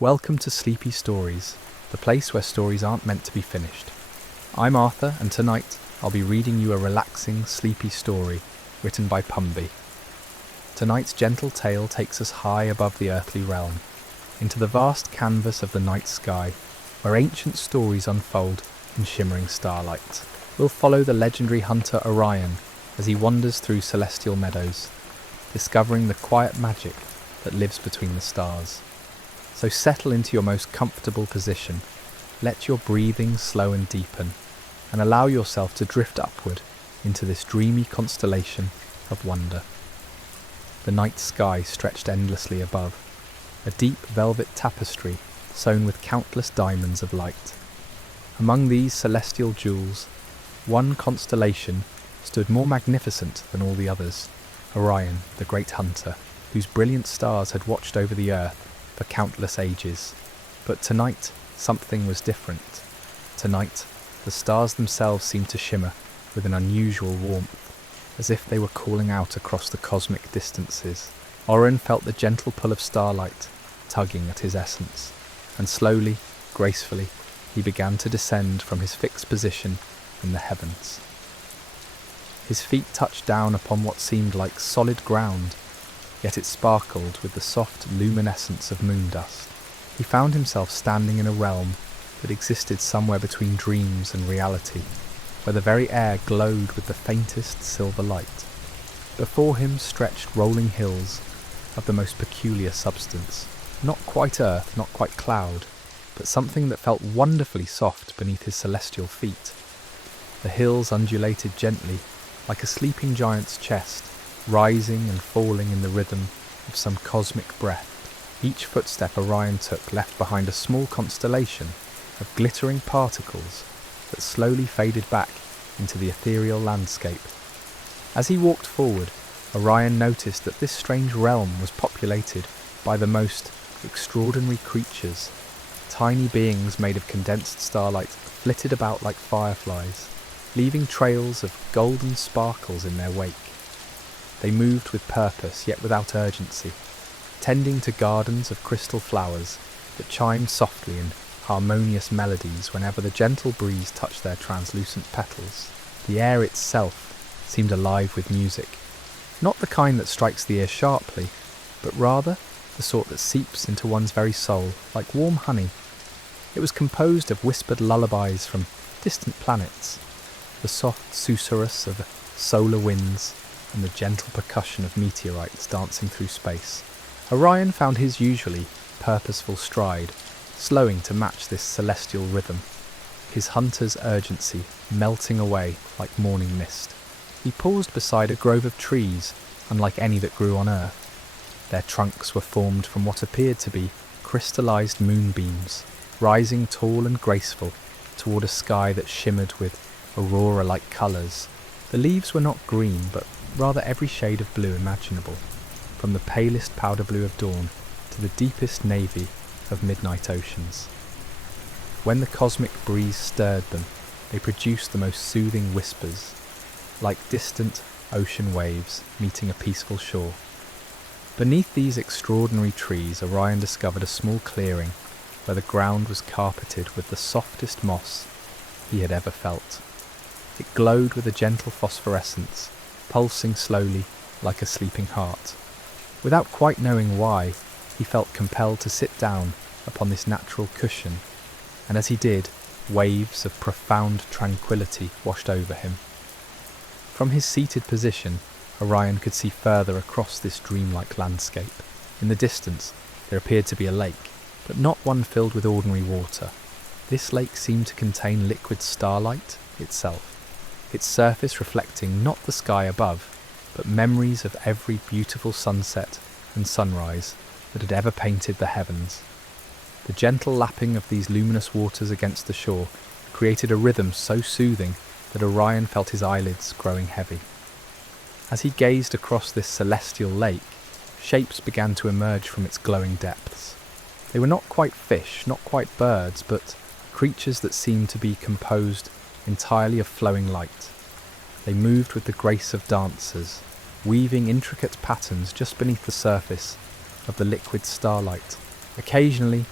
Welcome to Sleepy Stories, the place where stories aren't meant to be finished. I'm Arthur, and tonight I'll be reading you a relaxing, sleepy story written by Pumby. Tonight's gentle tale takes us high above the earthly realm, into the vast canvas of the night sky, where ancient stories unfold in shimmering starlight. We'll follow the legendary hunter Orion as he wanders through celestial meadows, discovering the quiet magic that lives between the stars. So settle into your most comfortable position, let your breathing slow and deepen, and allow yourself to drift upward into this dreamy constellation of wonder. The night sky stretched endlessly above, a deep velvet tapestry sewn with countless diamonds of light. Among these celestial jewels, one constellation stood more magnificent than all the others, Orion, the great hunter, whose brilliant stars had watched over the earth for countless ages. But tonight, something was different. Tonight, the stars themselves seemed to shimmer with an unusual warmth, as if they were calling out across the cosmic distances. Orion felt the gentle pull of starlight tugging at his essence, and slowly, gracefully, he began to descend from his fixed position in the heavens. His feet touched down upon what seemed like solid ground, yet it sparkled with the soft luminescence of moon dust. He found himself standing in a realm that existed somewhere between dreams and reality, where the very air glowed with the faintest silver light. Before him stretched rolling hills of the most peculiar substance, not quite earth, not quite cloud, but something that felt wonderfully soft beneath his celestial feet. The hills undulated gently, like a sleeping giant's chest, rising and falling in the rhythm of some cosmic breath. Each footstep Orion took left behind a small constellation of glittering particles that slowly faded back into the ethereal landscape. As he walked forward, Orion noticed that this strange realm was populated by the most extraordinary creatures. Tiny beings made of condensed starlight flitted about like fireflies, leaving trails of golden sparkles in their wake. They moved with purpose, yet without urgency, tending to gardens of crystal flowers that chimed softly in harmonious melodies whenever the gentle breeze touched their translucent petals. The air itself seemed alive with music, not the kind that strikes the ear sharply, but rather the sort that seeps into one's very soul like warm honey. It was composed of whispered lullabies from distant planets, the soft susurrus of solar winds, and the gentle percussion of meteorites dancing through space. Orion found his usually purposeful stride slowing to match this celestial rhythm, his hunter's urgency melting away like morning mist. He paused beside a grove of trees unlike any that grew on Earth. Their trunks were formed from what appeared to be crystallized moonbeams, rising tall and graceful toward a sky that shimmered with aurora-like colours. The leaves were not green, but rather every shade of blue imaginable, from the palest powder blue of dawn to the deepest navy of midnight oceans. When the cosmic breeze stirred them, they produced the most soothing whispers, like distant ocean waves meeting a peaceful shore. Beneath these extraordinary trees, Orion discovered a small clearing where the ground was carpeted with the softest moss he had ever felt. It glowed with a gentle phosphorescence, pulsing slowly like a sleeping heart. Without quite knowing why, he felt compelled to sit down upon this natural cushion, and as he did, waves of profound tranquility washed over him. From his seated position, Orion could see further across this dreamlike landscape. In the distance, there appeared to be a lake, but not one filled with ordinary water. This lake seemed to contain liquid starlight itself, its surface reflecting not the sky above, but memories of every beautiful sunset and sunrise that had ever painted the heavens. The gentle lapping of these luminous waters against the shore created a rhythm so soothing that Orion felt his eyelids growing heavy. As he gazed across this celestial lake, shapes began to emerge from its glowing depths. They were not quite fish, not quite birds, but creatures that seemed to be composed entirely of flowing light. They moved with the grace of dancers, weaving intricate patterns just beneath the surface of the liquid starlight. Occasionally,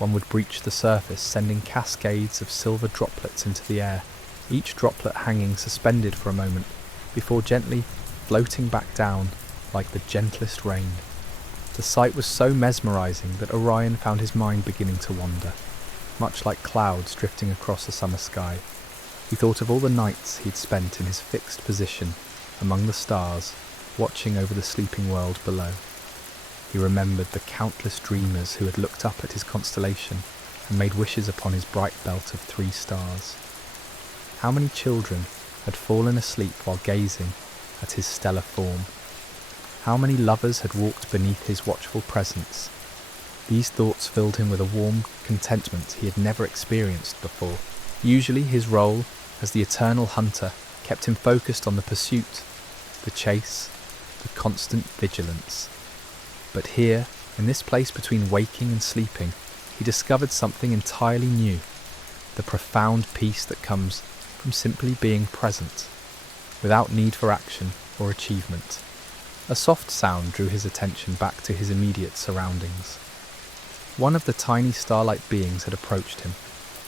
one would breach the surface, sending cascades of silver droplets into the air, each droplet hanging suspended for a moment before gently floating back down like the gentlest rain. The sight was so mesmerizing that Orion found his mind beginning to wander, much like clouds drifting across a summer sky. He thought of all the nights he'd spent in his fixed position among the stars, watching over the sleeping world below. He remembered the countless dreamers who had looked up at his constellation and made wishes upon his bright belt of 3 stars. How many children had fallen asleep while gazing at his stellar form? How many lovers had walked beneath his watchful presence? These thoughts filled him with a warm contentment he had never experienced before. Usually his role as the eternal hunter kept him focused on the pursuit, the chase, the constant vigilance. But here, in this place between waking and sleeping, he discovered something entirely new, the profound peace that comes from simply being present, without need for action or achievement. A soft sound drew his attention back to his immediate surroundings. One of the tiny starlight beings had approached him,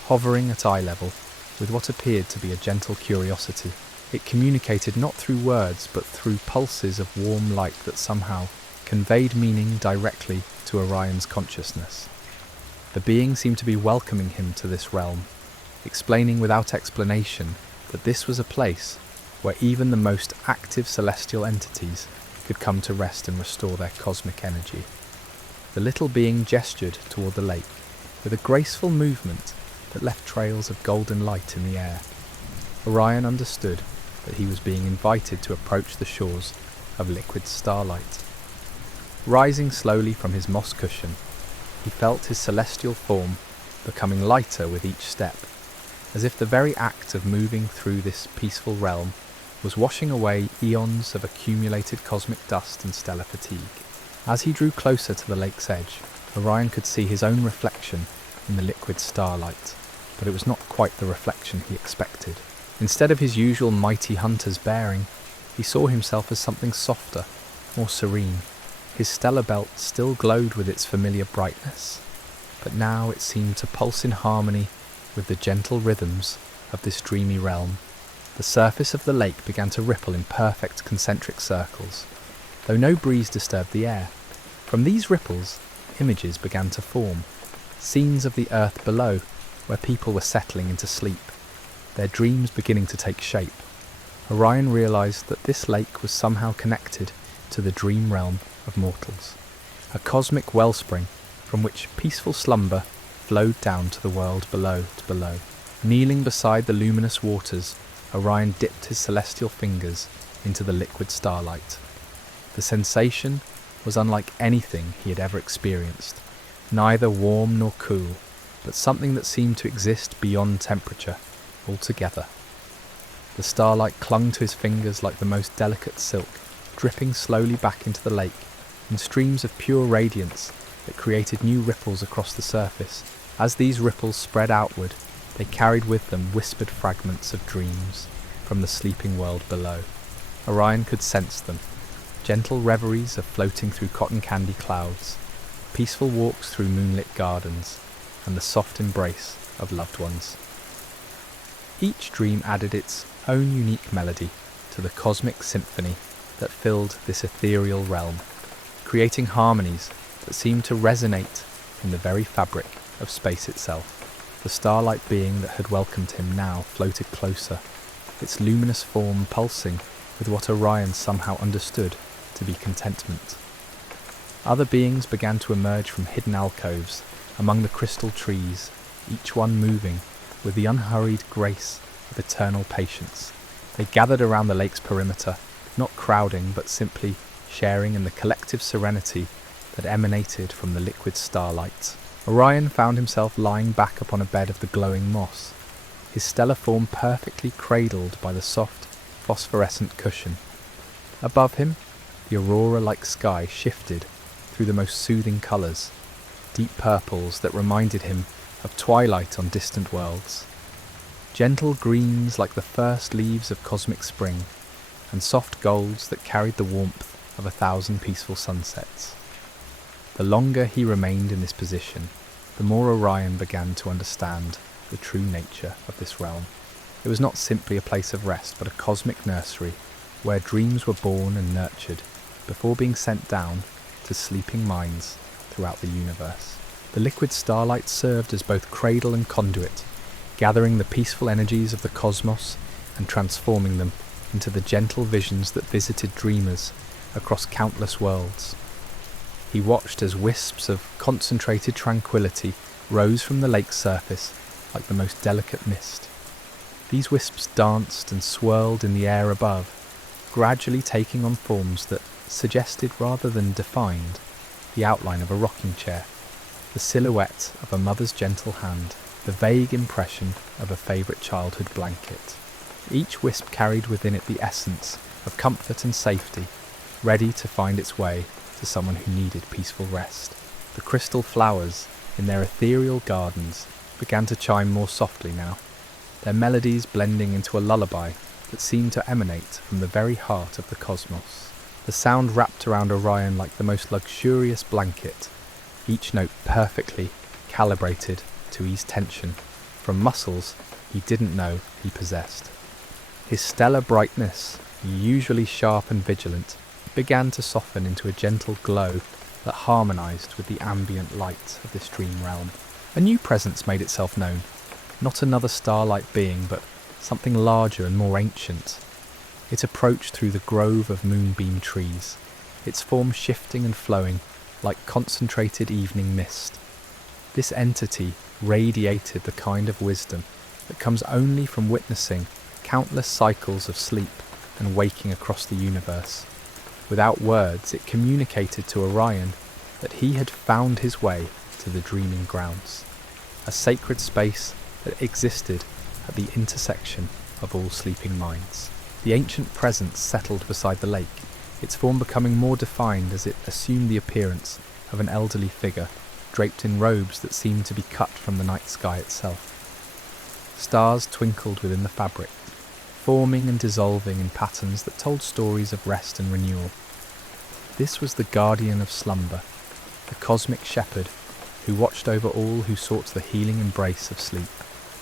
hovering at eye level with what appeared to be a gentle curiosity. It communicated not through words but through pulses of warm light that somehow conveyed meaning directly to Orion's consciousness. The being seemed to be welcoming him to this realm, explaining without explanation that this was a place where even the most active celestial entities could come to rest and restore their cosmic energy. The little being gestured toward the lake with a graceful movement that left trails of golden light in the air. Orion understood that he was being invited to approach the shores of liquid starlight. Rising slowly from his moss cushion, he felt his celestial form becoming lighter with each step, as if the very act of moving through this peaceful realm was washing away eons of accumulated cosmic dust and stellar fatigue. As he drew closer to the lake's edge, Orion could see his own reflection in the liquid starlight, but it was not quite the reflection he expected. Instead of his usual mighty hunter's bearing, he saw himself as something softer, more serene. His stellar belt still glowed with its familiar brightness, but now it seemed to pulse in harmony with the gentle rhythms of this dreamy realm. The surface of the lake began to ripple in perfect concentric circles, though no breeze disturbed the air. From these ripples, images began to form, scenes of the earth below, where people were settling into sleep, their dreams beginning to take shape. Orion realized that this lake was somehow connected to the dream realm of mortals, a cosmic wellspring from which peaceful slumber flowed down to the world below. Kneeling beside the luminous waters, Orion dipped his celestial fingers into the liquid starlight. The sensation was unlike anything he had ever experienced, neither warm nor cool, but something that seemed to exist beyond temperature altogether. The starlight clung to his fingers like the most delicate silk, dripping slowly back into the lake in streams of pure radiance that created new ripples across the surface. As these ripples spread outward, they carried with them whispered fragments of dreams from the sleeping world below. Orion could sense them, gentle reveries of floating through cotton candy clouds, peaceful walks through moonlit gardens, and the soft embrace of loved ones. Each dream added its own unique melody to the cosmic symphony that filled this ethereal realm, creating harmonies that seemed to resonate in the very fabric of space itself. The starlight being that had welcomed him now floated closer, its luminous form pulsing with what Orion somehow understood to be contentment. Other beings began to emerge from hidden alcoves among the crystal trees, each one moving with the unhurried grace of eternal patience. They gathered around the lake's perimeter, not crowding but simply sharing in the collective serenity that emanated from the liquid starlight. Orion found himself lying back upon a bed of the glowing moss, his stellar form perfectly cradled by the soft, phosphorescent cushion. Above him, the aurora-like sky shifted through the most soothing colours, deep purples that reminded him of twilight on distant worlds, gentle greens like the first leaves of cosmic spring, and soft golds that carried the warmth of 1,000 peaceful sunsets. The longer he remained in this position, the the more Orion began to understand the true nature of this realm. It was not simply a place of rest, but a cosmic nursery where dreams were born and nurtured before being sent down to sleeping minds throughout the universe. The liquid starlight served as both cradle and conduit, gathering the peaceful energies of the cosmos and transforming them into the gentle visions that visited dreamers across countless worlds. He watched as wisps of concentrated tranquility rose from the lake's surface like the most delicate mist. These wisps danced and swirled in the air above, gradually taking on forms that suggested rather than defined the outline of a rocking chair, the silhouette of a mother's gentle hand, the vague impression of a favourite childhood blanket. Each wisp carried within it the essence of comfort and safety, ready to find its way to someone who needed peaceful rest. The crystal flowers in their ethereal gardens began to chime more softly now, their melodies blending into a lullaby that seemed to emanate from the very heart of the cosmos. The sound wrapped around Orion like the most luxurious blanket, each note perfectly calibrated to ease tension from muscles he didn't know he possessed. His stellar brightness, usually sharp and vigilant, began to soften into a gentle glow that harmonized with the ambient light of this dream realm. A new presence made itself known, not another starlight being, but something larger and more ancient. It approached through the grove of moonbeam trees, its form shifting and flowing like concentrated evening mist. This entity radiated the kind of wisdom that comes only from witnessing countless cycles of sleep and waking across the universe. Without words, it communicated to Orion that he had found his way to the dreaming grounds, a sacred space that existed at the intersection of all sleeping minds. The ancient presence settled beside the lake, its form becoming more defined as it assumed the appearance of an elderly figure, draped in robes that seemed to be cut from the night sky itself. Stars twinkled within the fabric, forming and dissolving in patterns that told stories of rest and renewal. This was the guardian of slumber, the cosmic shepherd who watched over all who sought the healing embrace of sleep.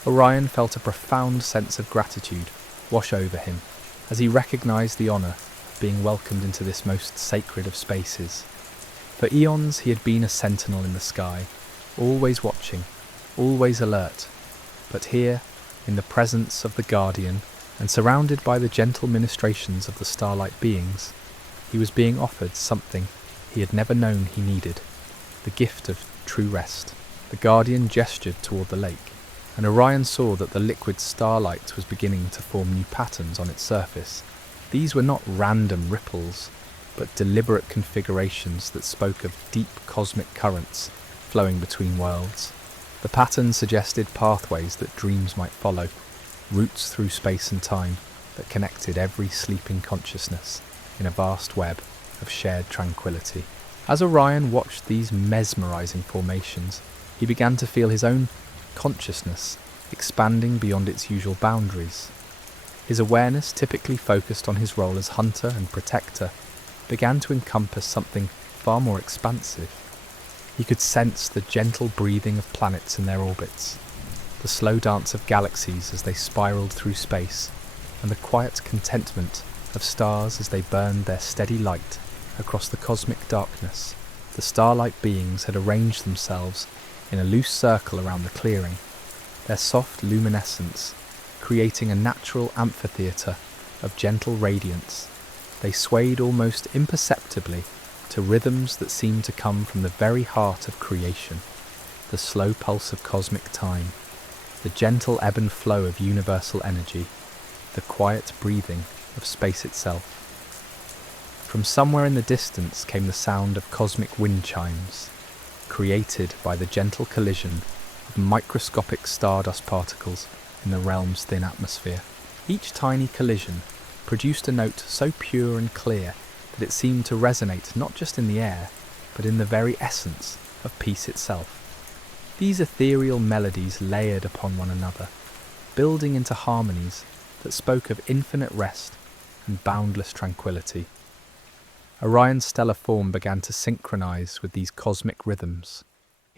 Orion felt a profound sense of gratitude wash over him as he recognized the honor of being welcomed into this most sacred of spaces. For eons he had been a sentinel in the sky, always watching, always alert, but here, in the presence of the guardian, and surrounded by the gentle ministrations of the starlight beings, he was being offered something he had never known he needed, the gift of true rest. The guardian gestured toward the lake, and Orion saw that the liquid starlight was beginning to form new patterns on its surface. These were not random ripples, but deliberate configurations that spoke of deep cosmic currents flowing between worlds. The pattern suggested pathways that dreams might follow, routes through space and time that connected every sleeping consciousness in a vast web of shared tranquility. As Orion watched these mesmerizing formations, he began to feel his own consciousness expanding beyond its usual boundaries. His awareness, typically focused on his role as hunter and protector, began to encompass something far more expansive. He could sense the gentle breathing of planets in their orbits, the slow dance of galaxies as they spiraled through space, and the quiet contentment of stars as they burned their steady light across the cosmic darkness. The starlight beings had arranged themselves in a loose circle around the clearing, their soft luminescence creating a natural amphitheatre of gentle radiance. They swayed almost imperceptibly to rhythms that seemed to come from the very heart of creation, the slow pulse of cosmic time, the gentle ebb and flow of universal energy, the quiet breathing of space itself. From somewhere in the distance came the sound of cosmic wind chimes, created by the gentle collision of microscopic stardust particles in the realm's thin atmosphere. Each tiny collision produced a note so pure and clear that it seemed to resonate not just in the air, but in the very essence of peace itself. These ethereal melodies layered upon one another, building into harmonies that spoke of infinite rest and boundless tranquility. Orion's stellar form began to synchronize with these cosmic rhythms,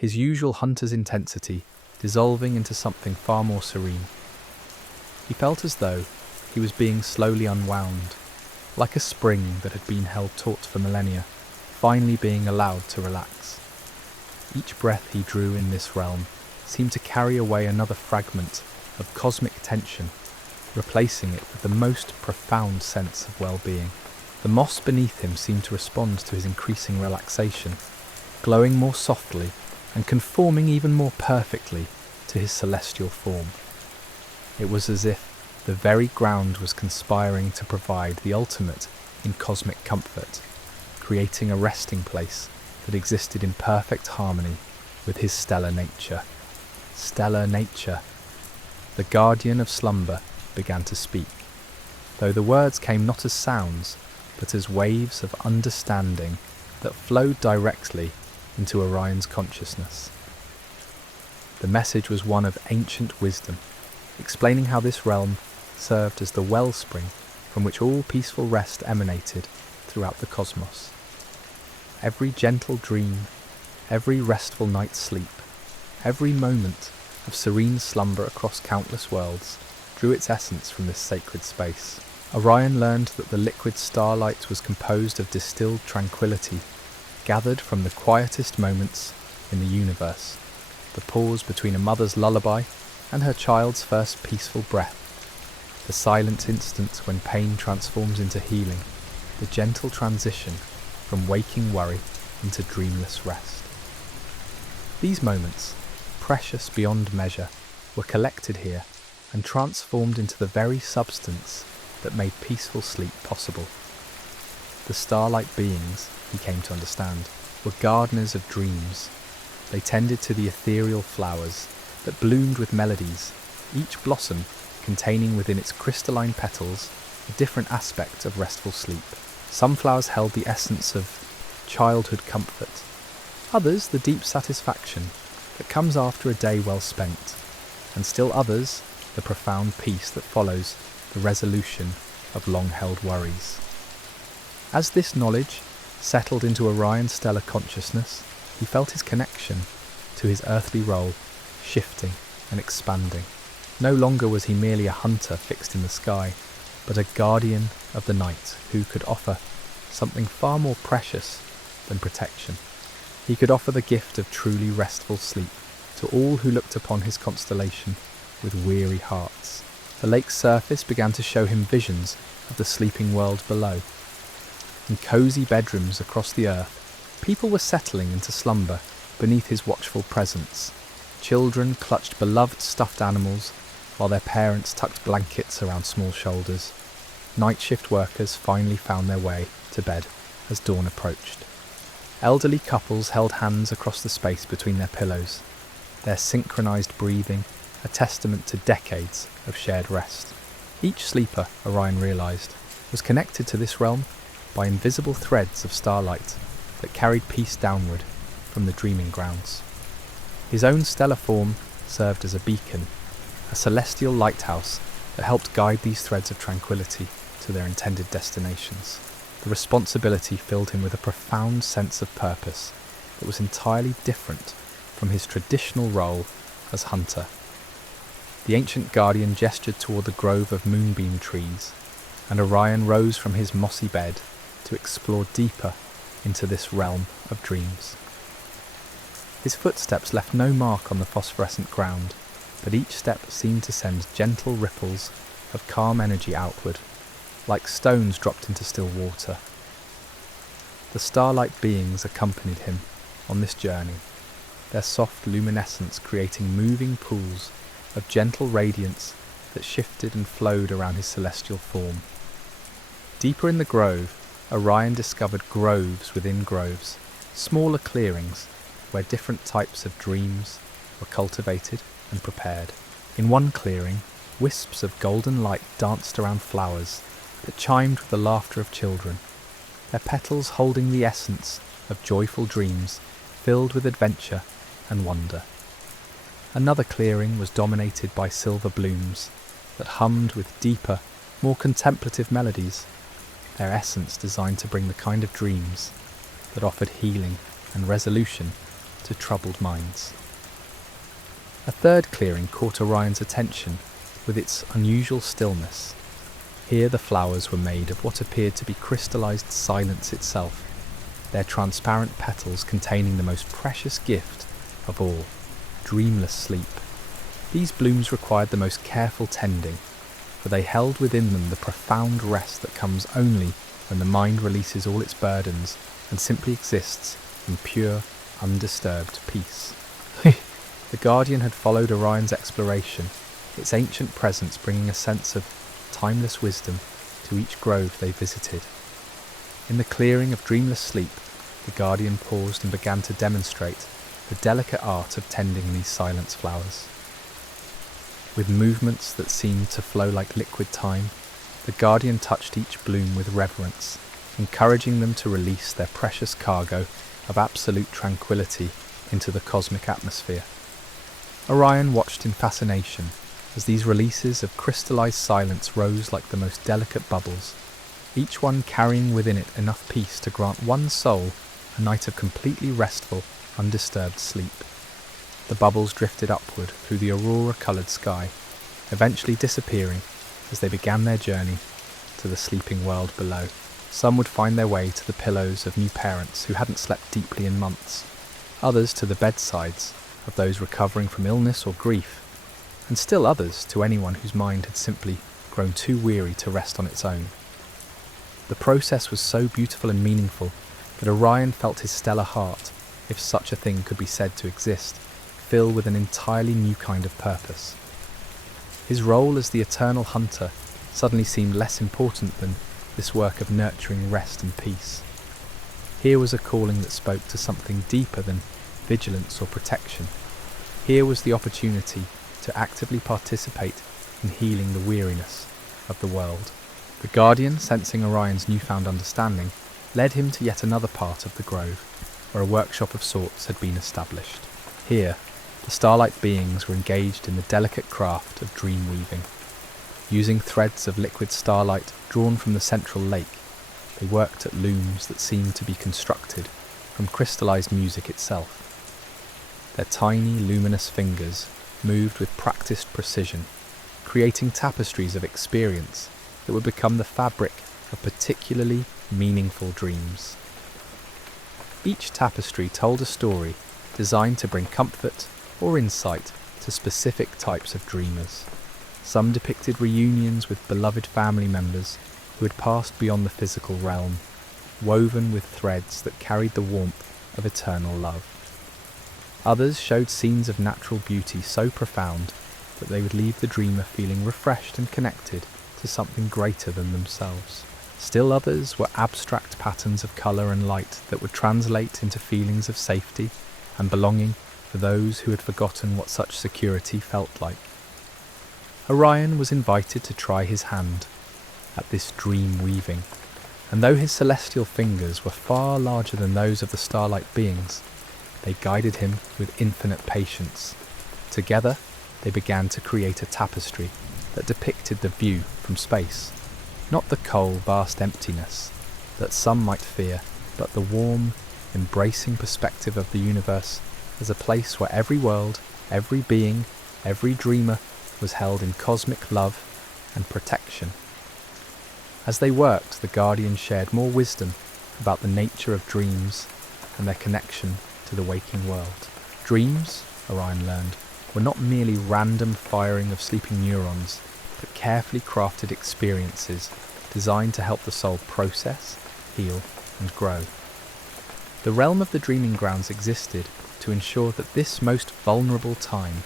his usual hunter's intensity dissolving into something far more serene. He felt as though he was being slowly unwound, like a spring that had been held taut for millennia, finally being allowed to relax. Each breath he drew in this realm seemed to carry away another fragment of cosmic tension, replacing it with the most profound sense of well-being. The moss beneath him seemed to respond to his increasing relaxation, glowing more softly and conforming even more perfectly to his celestial form. It was as if the very ground was conspiring to provide the ultimate in cosmic comfort, creating a resting place that existed in perfect harmony with his stellar nature. Stellar nature. The guardian of slumber began to speak, though the words came not as sounds, but as waves of understanding that flowed directly into Orion's consciousness. The message was one of ancient wisdom, explaining how this realm served as the wellspring from which all peaceful rest emanated throughout the cosmos. Every gentle dream, every restful night's sleep, every moment of serene slumber across countless worlds drew its essence from this sacred space. Orion learned that the liquid starlight was composed of distilled tranquility, gathered from the quietest moments in the universe, the pause between a mother's lullaby and her child's first peaceful breath, the silent instant when pain transforms into healing, the gentle transition from waking worry into dreamless rest. These moments, precious beyond measure, were collected here and transformed into the very substance that made peaceful sleep possible. The starlight beings, he came to understand, were gardeners of dreams. They tended to the ethereal flowers that bloomed with melodies, each blossom containing within its crystalline petals a different aspect of restful sleep. Some flowers held the essence of childhood comfort, others the deep satisfaction that comes after a day well spent, and still others the profound peace that follows the resolution of long-held worries. As this knowledge settled into Orion's stellar consciousness, he felt his connection to his earthly role shifting and expanding. No longer was he merely a hunter fixed in the sky, but a guardian of the night who could offer something far more precious than protection. He could offer the gift of truly restful sleep to all who looked upon his constellation with weary hearts. The lake's surface began to show him visions of the sleeping world below. In cosy bedrooms across the earth, people were settling into slumber beneath his watchful presence. Children clutched beloved stuffed animals, while their parents tucked blankets around small shoulders. Night shift workers finally found their way to bed as dawn approached. Elderly couples held hands across the space between their pillows, their synchronized breathing a testament to decades of shared rest. Each sleeper, Orion realized, was connected to this realm by invisible threads of starlight that carried peace downward from the dreaming grounds. His own stellar form served as a beacon, a celestial lighthouse that helped guide these threads of tranquility to their intended destinations. The responsibility filled him with a profound sense of purpose that was entirely different from his traditional role as hunter. The ancient guardian gestured toward the grove of moonbeam trees, and Orion rose from his mossy bed to explore deeper into this realm of dreams. His footsteps left no mark on the phosphorescent ground, but each step seemed to send gentle ripples of calm energy outward, like stones dropped into still water. The starlight beings accompanied him on this journey, their soft luminescence creating moving pools of gentle radiance that shifted and flowed around his celestial form. Deeper in the grove, Orion discovered groves within groves, smaller clearings where different types of dreams were cultivated and prepared. In one clearing, wisps of golden light danced around flowers that chimed with the laughter of children, their petals holding the essence of joyful dreams filled with adventure and wonder. Another clearing was dominated by silver blooms that hummed with deeper, more contemplative melodies, their essence designed to bring the kind of dreams that offered healing and resolution to troubled minds. A third clearing caught Orion's attention with its unusual stillness. Here the flowers were made of what appeared to be crystallized silence itself, their transparent petals containing the most precious gift of all, dreamless sleep. These blooms required the most careful tending, for they held within them the profound rest that comes only when the mind releases all its burdens and simply exists in pure, undisturbed peace. The Guardian had followed Orion's exploration, its ancient presence bringing a sense of timeless wisdom to each grove they visited. In the clearing of dreamless sleep, the Guardian paused and began to demonstrate the delicate art of tending these silence flowers. With movements that seemed to flow like liquid time, the Guardian touched each bloom with reverence, encouraging them to release their precious cargo of absolute tranquility into the cosmic atmosphere. Orion watched in fascination as these releases of crystallized silence rose like the most delicate bubbles, each one carrying within it enough peace to grant one soul a night of completely restful, undisturbed sleep. The bubbles drifted upward through the aurora-coloured sky, eventually disappearing as they began their journey to the sleeping world below. Some would find their way to the pillows of new parents who hadn't slept deeply in months, others to the bedsides of those recovering from illness or grief, and still others to anyone whose mind had simply grown too weary to rest on its own. The process was so beautiful and meaningful that Orion felt his stellar heart, if such a thing could be said to exist, fill with an entirely new kind of purpose. His role as the eternal hunter suddenly seemed less important than this work of nurturing rest and peace. Here was a calling that spoke to something deeper than vigilance or protection. Here was the opportunity to actively participate in healing the weariness of the world. The Guardian, sensing Orion's newfound understanding, led him to yet another part of the grove, where a workshop of sorts had been established. Here, the starlight beings were engaged in the delicate craft of dream weaving. Using threads of liquid starlight drawn from the central lake, they worked at looms that seemed to be constructed from crystallized music itself. Their tiny, luminous fingers moved with practiced precision, creating tapestries of experience that would become the fabric of particularly meaningful dreams. Each tapestry told a story designed to bring comfort or insight to specific types of dreamers. Some depicted reunions with beloved family members who had passed beyond the physical realm, woven with threads that carried the warmth of eternal love. Others showed scenes of natural beauty so profound that they would leave the dreamer feeling refreshed and connected to something greater than themselves. Still others were abstract patterns of colour and light that would translate into feelings of safety and belonging for those who had forgotten what such security felt like. Orion was invited to try his hand at this dream weaving, and though his celestial fingers were far larger than those of the starlight beings, they guided him with infinite patience. Together, they began to create a tapestry that depicted the view from space, not the cold, vast emptiness that some might fear, but the warm, embracing perspective of the universe as a place where every world, every being, every dreamer was held in cosmic love and protection. As they worked, the Guardian shared more wisdom about the nature of dreams and their connection to the waking world. Dreams, Orion learned, were not merely random firing of sleeping neurons, but carefully crafted experiences designed to help the soul process, heal, and grow. The realm of the dreaming grounds existed to ensure that this most vulnerable time,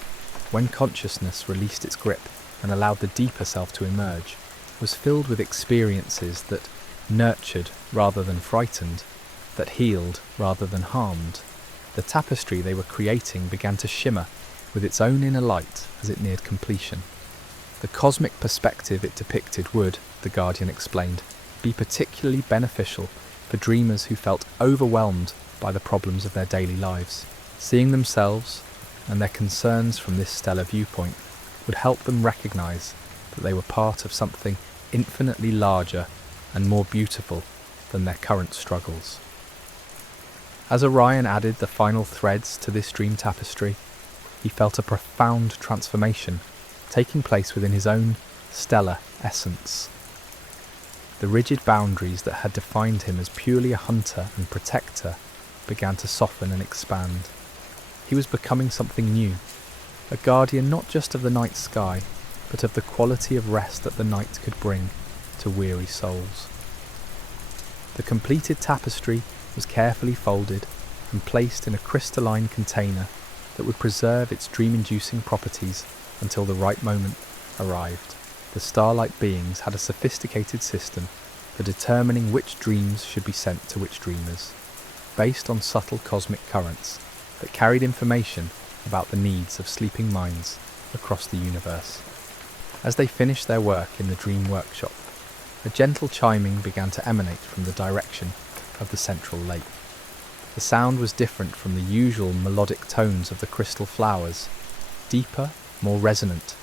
when consciousness released its grip and allowed the deeper self to emerge, was filled with experiences that nurtured rather than frightened, that healed rather than harmed. The tapestry they were creating began to shimmer with its own inner light as it neared completion. The cosmic perspective it depicted would, the Guardian explained, be particularly beneficial for dreamers who felt overwhelmed by the problems of their daily lives. Seeing themselves and their concerns from this stellar viewpoint would help them recognize that they were part of something infinitely larger and more beautiful than their current struggles. As Orion added the final threads to this dream tapestry, he felt a profound transformation taking place within his own stellar essence. The rigid boundaries that had defined him as purely a hunter and protector began to soften and expand. He was becoming something new, a guardian not just of the night sky, but of the quality of rest that the night could bring to weary souls. The completed tapestry was carefully folded and placed in a crystalline container that would preserve its dream-inducing properties until the right moment arrived. The starlight beings had a sophisticated system for determining which dreams should be sent to which dreamers, based on subtle cosmic currents that carried information about the needs of sleeping minds across the universe. As they finished their work in the dream workshop, a gentle chiming began to emanate from the direction of the central lake. The sound was different from the usual melodic tones of the crystal flowers, deeper, more resonant,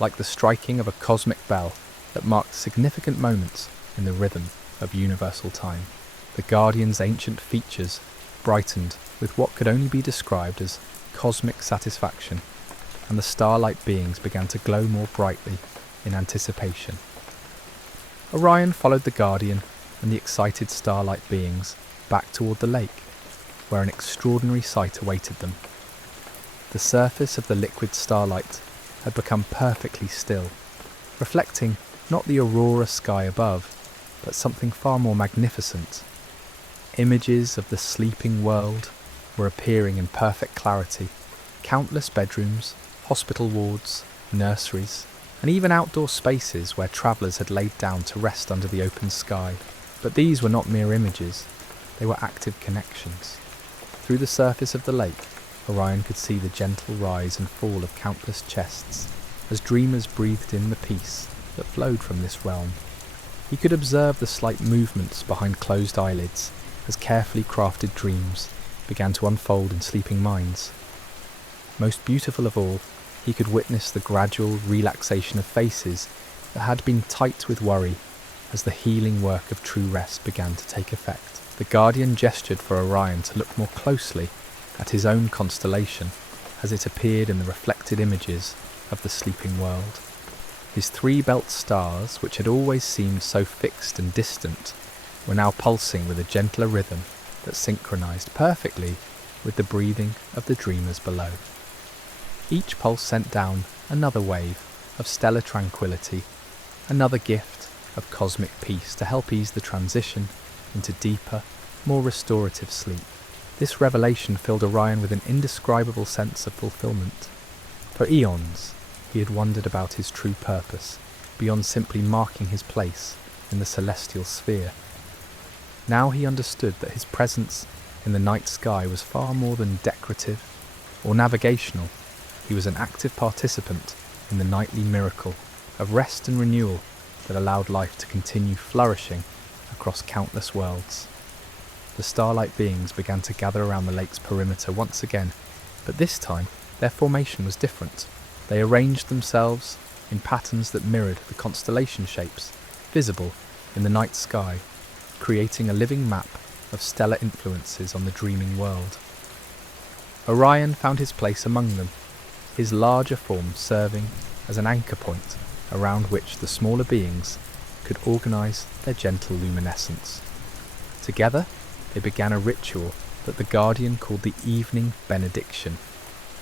like the striking of a cosmic bell that marked significant moments in the rhythm of universal time. The Guardian's ancient features brightened with what could only be described as cosmic satisfaction, and the starlight beings began to glow more brightly in anticipation. Orion followed the Guardian and the excited starlight beings back toward the lake, where an extraordinary sight awaited them. The surface of the liquid starlight had become perfectly still, reflecting not the aurora sky above, but something far more magnificent. Images of the sleeping world were appearing in perfect clarity. Countless bedrooms, hospital wards, nurseries, and even outdoor spaces where travellers had laid down to rest under the open sky. But these were not mere images, they were active connections. Through the surface of the lake, Orion could see the gentle rise and fall of countless chests as dreamers breathed in the peace that flowed from this realm. He could observe the slight movements behind closed eyelids as carefully crafted dreams began to unfold in sleeping minds. Most beautiful of all, he could witness the gradual relaxation of faces that had been tight with worry as the healing work of true rest began to take effect. The Guardian gestured for Orion to look more closely at his own constellation as it appeared in the reflected images of the sleeping world. His 3 belt stars, which had always seemed so fixed and distant, were now pulsing with a gentler rhythm that synchronized perfectly with the breathing of the dreamers below. Each pulse sent down another wave of stellar tranquility, another gift of cosmic peace to help ease the transition into deeper, more restorative sleep. This revelation filled Orion with an indescribable sense of fulfillment. For eons, he had wondered about his true purpose, beyond simply marking his place in the celestial sphere. Now he understood that his presence in the night sky was far more than decorative or navigational. He was an active participant in the nightly miracle of rest and renewal that allowed life to continue flourishing across countless worlds. The starlight beings began to gather around the lake's perimeter once again, but this time their formation was different. They arranged themselves in patterns that mirrored the constellation shapes visible in the night sky, creating a living map of stellar influences on the dreaming world. Orion found his place among them, his larger form serving as an anchor point around which the smaller beings could organize their gentle luminescence. Together, they began a ritual that the Guardian called the Evening Benediction,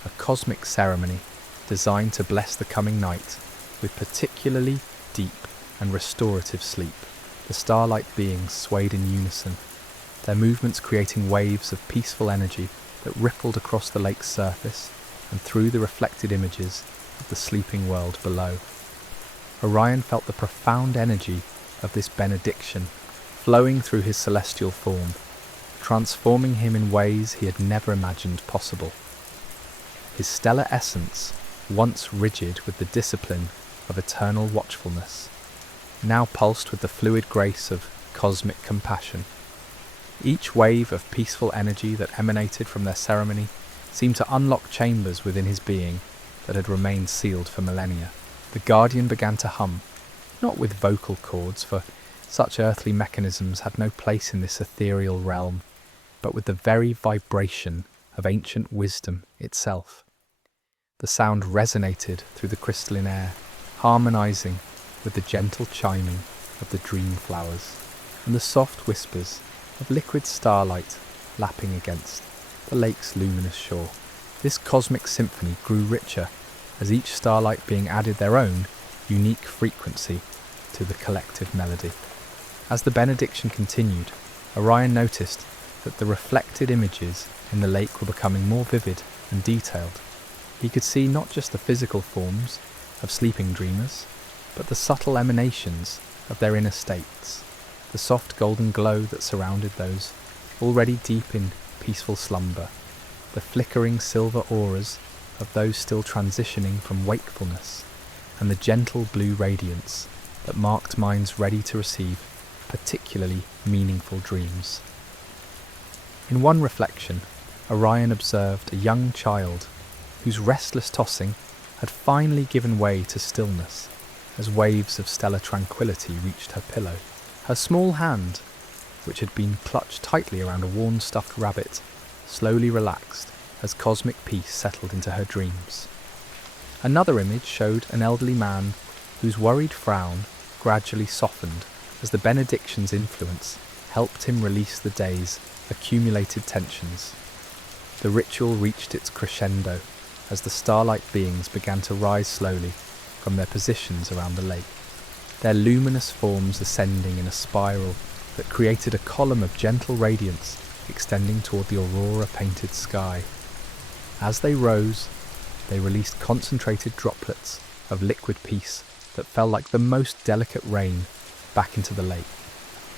a cosmic ceremony designed to bless the coming night with particularly deep and restorative sleep. The starlight beings swayed in unison, their movements creating waves of peaceful energy that rippled across the lake's surface and through the reflected images of the sleeping world below. Orion felt the profound energy of this benediction flowing through his celestial form, transforming him in ways he had never imagined possible. His stellar essence, once rigid with the discipline of eternal watchfulness, now pulsed with the fluid grace of cosmic compassion. Each wave of peaceful energy that emanated from their ceremony seemed to unlock chambers within his being that had remained sealed for millennia. The Guardian began to hum, not with vocal cords, for such earthly mechanisms had no place in this ethereal realm. but with the very vibration of ancient wisdom itself. The sound resonated through the crystalline air, harmonizing with the gentle chiming of the dream flowers and the soft whispers of liquid starlight lapping against the lake's luminous shore. This cosmic symphony grew richer as each starlight being added their own unique frequency to the collective melody. As the benediction continued, Orion noticed that the reflected images in the lake were becoming more vivid and detailed. He could see not just the physical forms of sleeping dreamers, but the subtle emanations of their inner states, the soft golden glow that surrounded those already deep in peaceful slumber, the flickering silver auras of those still transitioning from wakefulness, and the gentle blue radiance that marked minds ready to receive particularly meaningful dreams. In one reflection, Orion observed a young child whose restless tossing had finally given way to stillness as waves of stellar tranquility reached her pillow. Her small hand, which had been clutched tightly around a worn stuffed rabbit, slowly relaxed as cosmic peace settled into her dreams. Another image showed an elderly man whose worried frown gradually softened as the benediction's influence helped him release the day's accumulated tensions. The ritual reached its crescendo as the starlight beings began to rise slowly from their positions around the lake, their luminous forms ascending in a spiral that created a column of gentle radiance extending toward the aurora-painted sky. As they rose, they released concentrated droplets of liquid peace that fell like the most delicate rain back into the lake,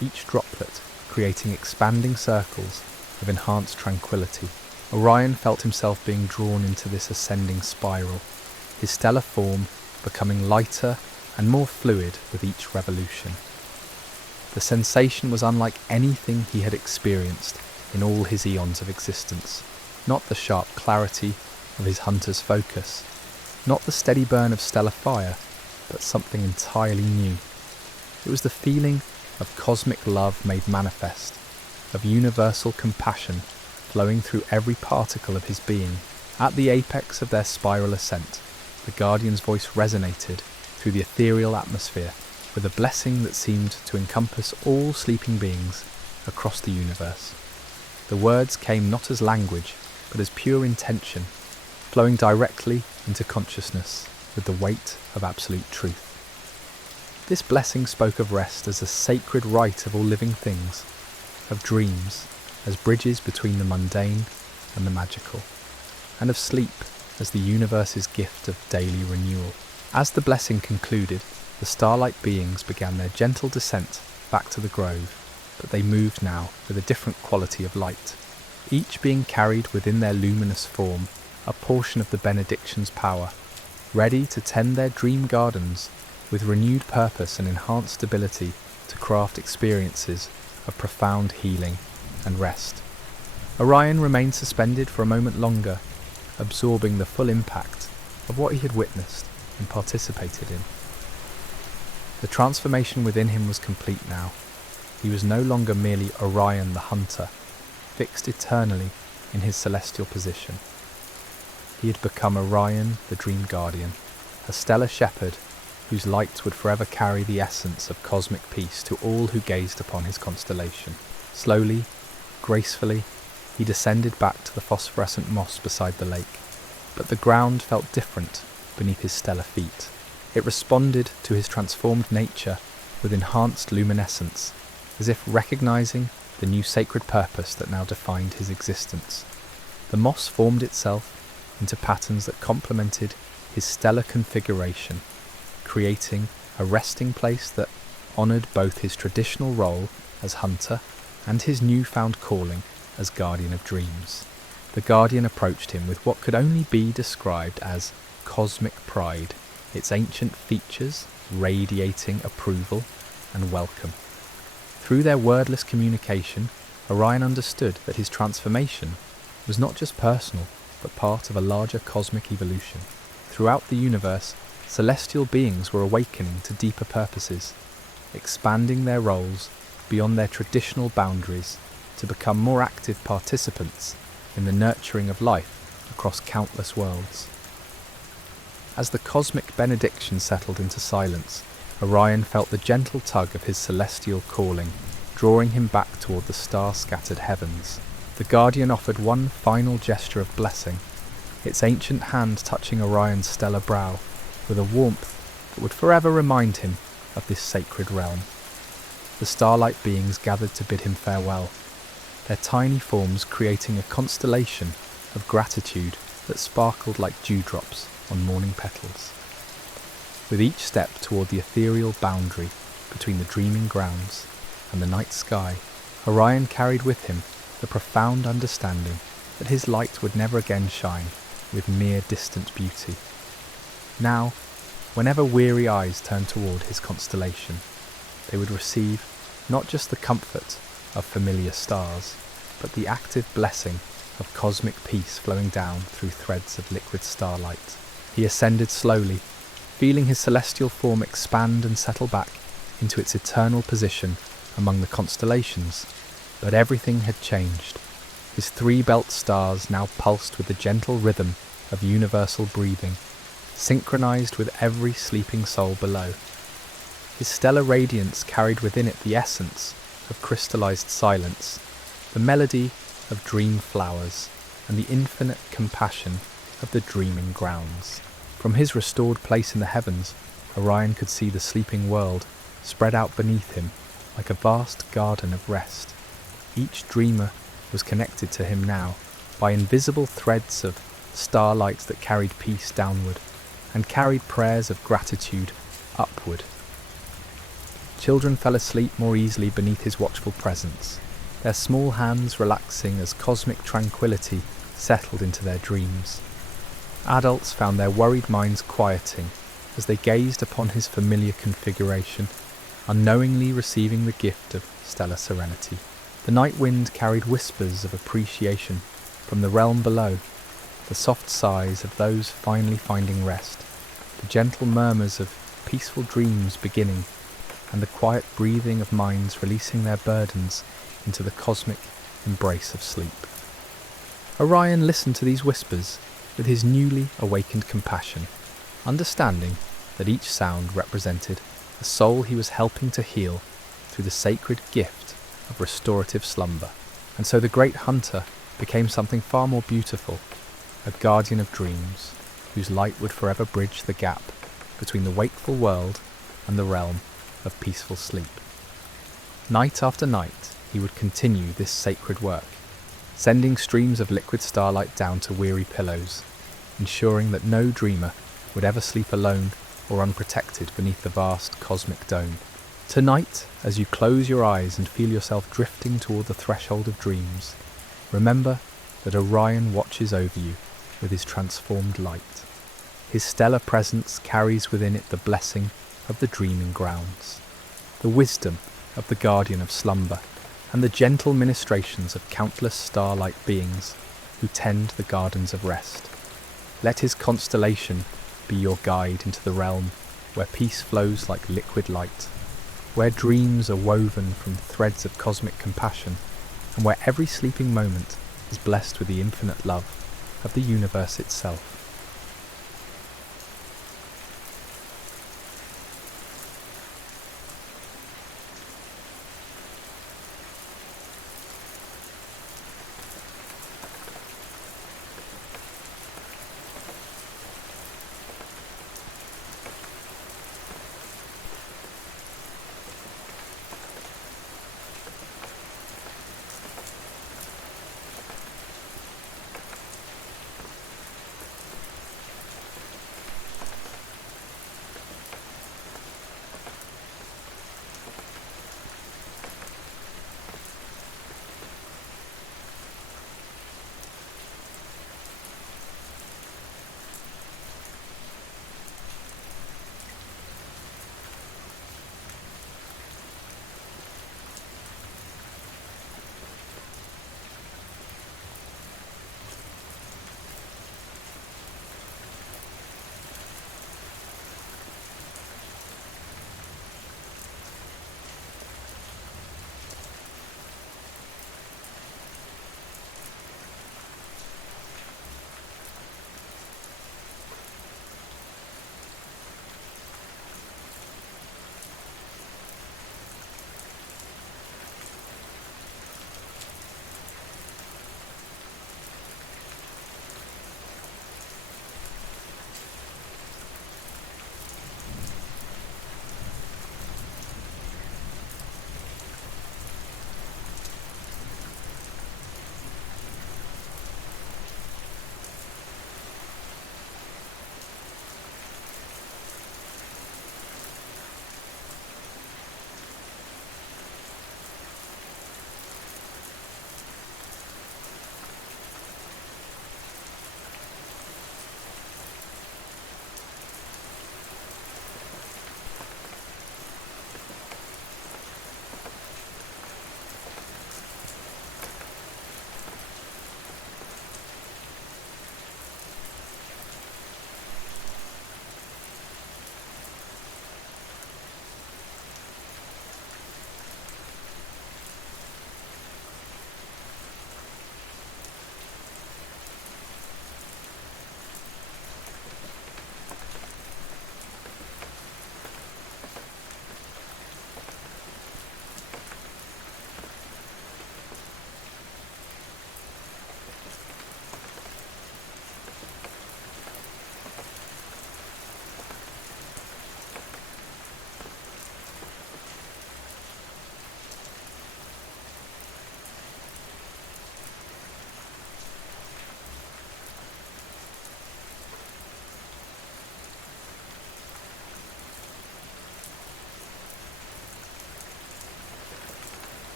each droplet creating expanding circles of enhanced tranquility. Orion felt himself being drawn into this ascending spiral, his stellar form becoming lighter and more fluid with each revolution. The sensation was unlike anything he had experienced in all his eons of existence. Not the sharp clarity of his hunter's focus, not the steady burn of stellar fire, but something entirely new. It was the feeling of cosmic love made manifest, of universal compassion flowing through every particle of his being. At the apex of their spiral ascent, the Guardian's voice resonated through the ethereal atmosphere with a blessing that seemed to encompass all sleeping beings across the universe. The words came not as language, but as pure intention, flowing directly into consciousness with the weight of absolute truth. This blessing spoke of rest as a sacred right of all living things, of dreams as bridges between the mundane and the magical, and of sleep as the universe's gift of daily renewal. As the blessing concluded, the starlight beings began their gentle descent back to the grove, but they moved now with a different quality of light, each being carried within their luminous form a portion of the benediction's power, ready to tend their dream gardens with renewed purpose and enhanced ability to craft experiences of profound healing and rest. Orion remained suspended for a moment longer, absorbing the full impact of what he had witnessed and participated in. The transformation within him was complete now. He was no longer merely Orion the hunter, fixed eternally in his celestial position. He had become Orion the dream guardian, a stellar shepherd whose light would forever carry the essence of cosmic peace to all who gazed upon his constellation. Slowly, gracefully, he descended back to the phosphorescent moss beside the lake, but the ground felt different beneath his stellar feet. It responded to his transformed nature with enhanced luminescence, as if recognizing the new sacred purpose that now defined his existence. The moss formed itself into patterns that complemented his stellar configuration, creating a resting place that honoured both his traditional role as hunter and his newfound calling as guardian of dreams. The guardian approached him with what could only be described as cosmic pride, its ancient features radiating approval and welcome. Through their wordless communication, Orion understood that his transformation was not just personal, but part of a larger cosmic evolution. Throughout the universe, celestial beings were awakening to deeper purposes, expanding their roles beyond their traditional boundaries to become more active participants in the nurturing of life across countless worlds. As the cosmic benediction settled into silence, Orion felt the gentle tug of his celestial calling, drawing him back toward the star-scattered heavens. The Guardian offered one final gesture of blessing, its ancient hand touching Orion's stellar brow with a warmth that would forever remind him of this sacred realm. The starlight beings gathered to bid him farewell, their tiny forms creating a constellation of gratitude that sparkled like dewdrops on morning petals. With each step toward the ethereal boundary between the dreaming grounds and the night sky, Orion carried with him the profound understanding that his light would never again shine with mere distant beauty. Now, whenever weary eyes turned toward his constellation, they would receive not just the comfort of familiar stars, but the active blessing of cosmic peace flowing down through threads of liquid starlight. He ascended slowly, feeling his celestial form expand and settle back into its eternal position among the constellations. But everything had changed. His 3 belt stars now pulsed with the gentle rhythm of universal breathing, synchronized with every sleeping soul below. His stellar radiance carried within it the essence of crystallized silence, the melody of dream flowers, and the infinite compassion of the dreaming grounds. From his restored place in the heavens, Orion could see the sleeping world spread out beneath him like a vast garden of rest. Each dreamer was connected to him now by invisible threads of starlight that carried peace downward and carried prayers of gratitude upward. Children fell asleep more easily beneath his watchful presence, their small hands relaxing as cosmic tranquility settled into their dreams. Adults found their worried minds quieting as they gazed upon his familiar configuration, unknowingly receiving the gift of stellar serenity. The night wind carried whispers of appreciation from the realm below, the soft sighs of those finally finding rest, the gentle murmurs of peaceful dreams beginning, and the quiet breathing of minds releasing their burdens into the cosmic embrace of sleep. Orion listened to these whispers with his newly awakened compassion, understanding that each sound represented a soul he was helping to heal through the sacred gift of restorative slumber. And so the great hunter became something far more beautiful, a guardian of dreams, whose light would forever bridge the gap between the wakeful world and the realm of peaceful sleep. Night after night, he would continue this sacred work, sending streams of liquid starlight down to weary pillows, ensuring that no dreamer would ever sleep alone or unprotected beneath the vast cosmic dome. Tonight, as you close your eyes and feel yourself drifting toward the threshold of dreams, remember that Orion watches over you with his transformed light. His stellar presence carries within it the blessing of the dreaming grounds, the wisdom of the guardian of slumber, and the gentle ministrations of countless starlight beings who tend the gardens of rest. Let his constellation be your guide into the realm where peace flows like liquid light, where dreams are woven from threads of cosmic compassion, and where every sleeping moment is blessed with the infinite love of the universe itself.